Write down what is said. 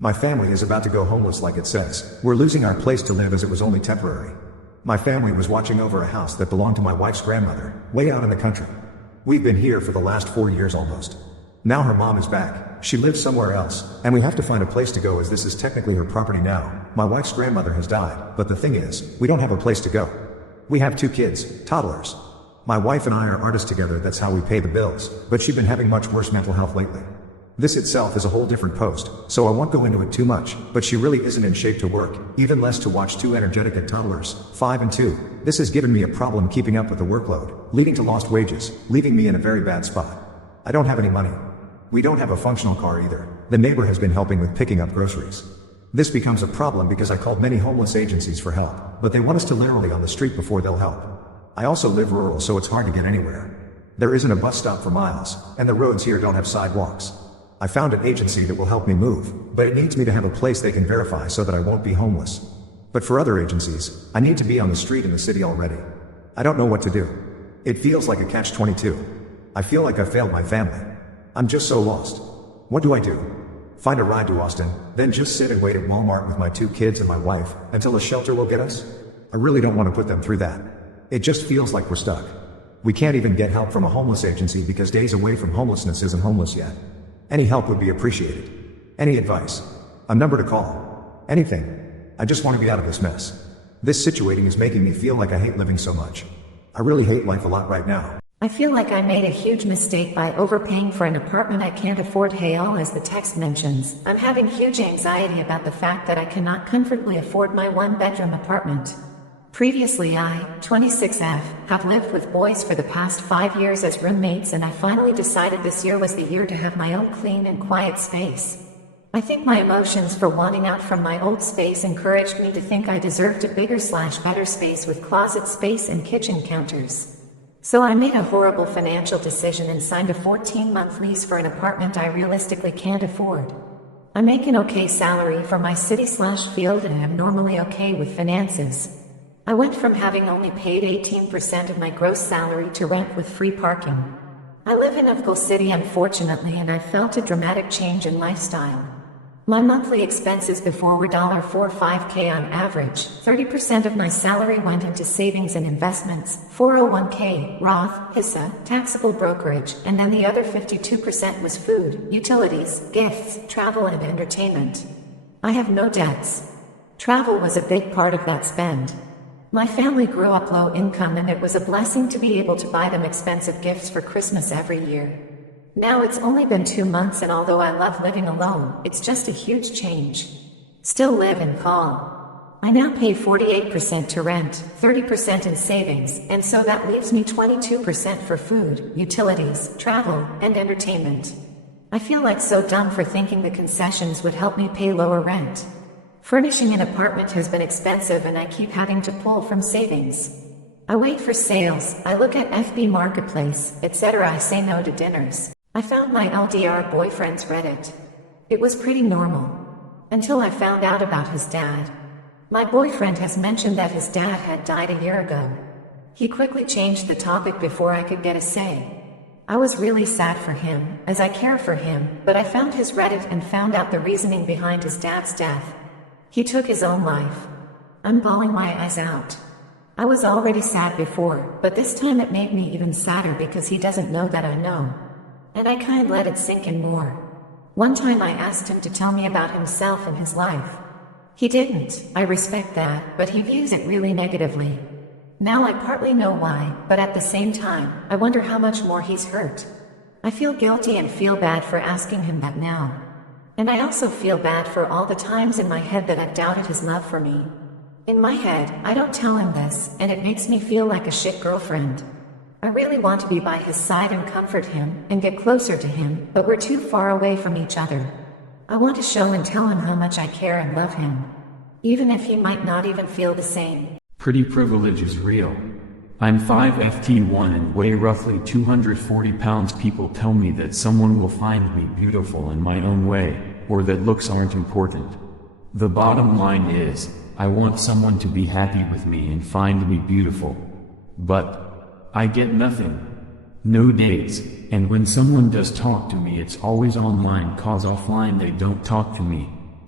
My family is about to go homeless like it says. We're losing our place to live as it was only temporary. My family was watching over a house that belonged to my wife's grandmother, way out in the country. We've been here for the last 4 years almost. Now her mom is back, she lives somewhere else, and we have to find a place to go as this is technically her property now. My wife's grandmother has died, but the thing is, we don't have a place to go. We have 2 kids, toddlers. My wife and I are artists together, that's how we pay the bills, but she's been having much worse mental health lately. This itself is a whole different post, so I won't go into it too much, but she really isn't in shape to work, even less to watch 2 energetic toddlers, 5 and 2. This has given me a problem keeping up with the workload, leading to lost wages, leaving me in a very bad spot. I don't have any money. We don't have a functional car either. The neighbor has been helping with picking up groceries. This becomes a problem because I called many homeless agencies for help, but they want us to literally on the street before they'll help. I also live rural, so it's hard to get anywhere. There isn't a bus stop for miles, and the roads here don't have sidewalks. I found an agency that will help me move, but it needs me to have a place they can verify so that I won't be homeless. But for other agencies, I need to be on the street in the city already. I don't know what to do. It feels like a catch-22. I feel like I failed my family. I'm just so lost. What do I do? Find a ride to Austin, then just sit and wait at Walmart with my 2 kids and my wife, until a shelter will get us? I really don't want to put them through that. It just feels like we're stuck. We can't even get help from a homeless agency because days away from homelessness isn't homeless yet. Any help would be appreciated. Any advice? A number to call? Anything. I just want to get out of this mess. This situating is making me feel like I hate living so much. I really hate life a lot right now. I feel like I made a huge mistake by overpaying for an apartment I can't afford. Hey all, as the text mentions, I'm having huge anxiety about the fact that I cannot comfortably afford my 1-bedroom apartment. Previously I, 26F, have lived with boys for the past 5 years as roommates, and I finally decided this year was the year to have my own clean and quiet space. I think my emotions for wanting out from my old space encouraged me to think I deserved a bigger/better space with closet space and kitchen counters. So I made a horrible financial decision and signed a 14-month lease for an apartment I realistically can't afford. I make an okay salary for my city/field and am normally okay with finances. I went from having only paid 18% of my gross salary to rent with free parking. I live in Oakville City unfortunately, and I felt a dramatic change in lifestyle. My monthly expenses before were $4-5K on average. 30% of my salary went into savings and investments, 401K, Roth, HISA, taxable brokerage, and then the other 52% was food, utilities, gifts, travel and entertainment. I have no debts. Travel was a big part of that spend. My family grew up low income, and it was a blessing to be able to buy them expensive gifts for Christmas every year. Now it's only been 2 months, and although I love living alone, it's just a huge change. Still live and call. I now pay 48% to rent, 30% in savings, and so that leaves me 22% for food, utilities, travel, and entertainment. I feel like so dumb for thinking the concessions would help me pay lower rent. Furnishing an apartment has been expensive, and I keep having to pull from savings. I wait for sales, I look at FB Marketplace, etc. I say no to dinners. I found my LDR boyfriend's Reddit. It was pretty normal. Until I found out about his dad. My boyfriend has mentioned that his dad had died a year ago. He quickly changed the topic before I could get a say. I was really sad for him, as I care for him, but I found his Reddit and found out the reasoning behind his dad's death. He took his own life. I'm bawling my eyes out. I was already sad before, but this time it made me even sadder because he doesn't know that I know. And I kinda let it sink in more. One time I asked him to tell me about himself and his life. He didn't. I respect that, but he views it really negatively. Now I partly know why, but at the same time, I wonder how much more he's hurt. I feel guilty and feel bad for asking him that now. And I also feel bad for all the times in my head that I've doubted his love for me. In my head, I don't tell him this, and it makes me feel like a shit girlfriend. I really want to be by his side and comfort him, and get closer to him, but we're too far away from each other. I want to show and tell him how much I care and love him. Even if he might not even feel the same. Pretty privilege is real. I'm 5'1" and weigh roughly 240 pounds. People tell me that someone will find me beautiful in my own way, or that looks aren't important. The bottom line is, I want someone to be happy with me and find me beautiful. But I get nothing. No dates, and when someone does talk to me, it's always online, cause offline they don't talk to me.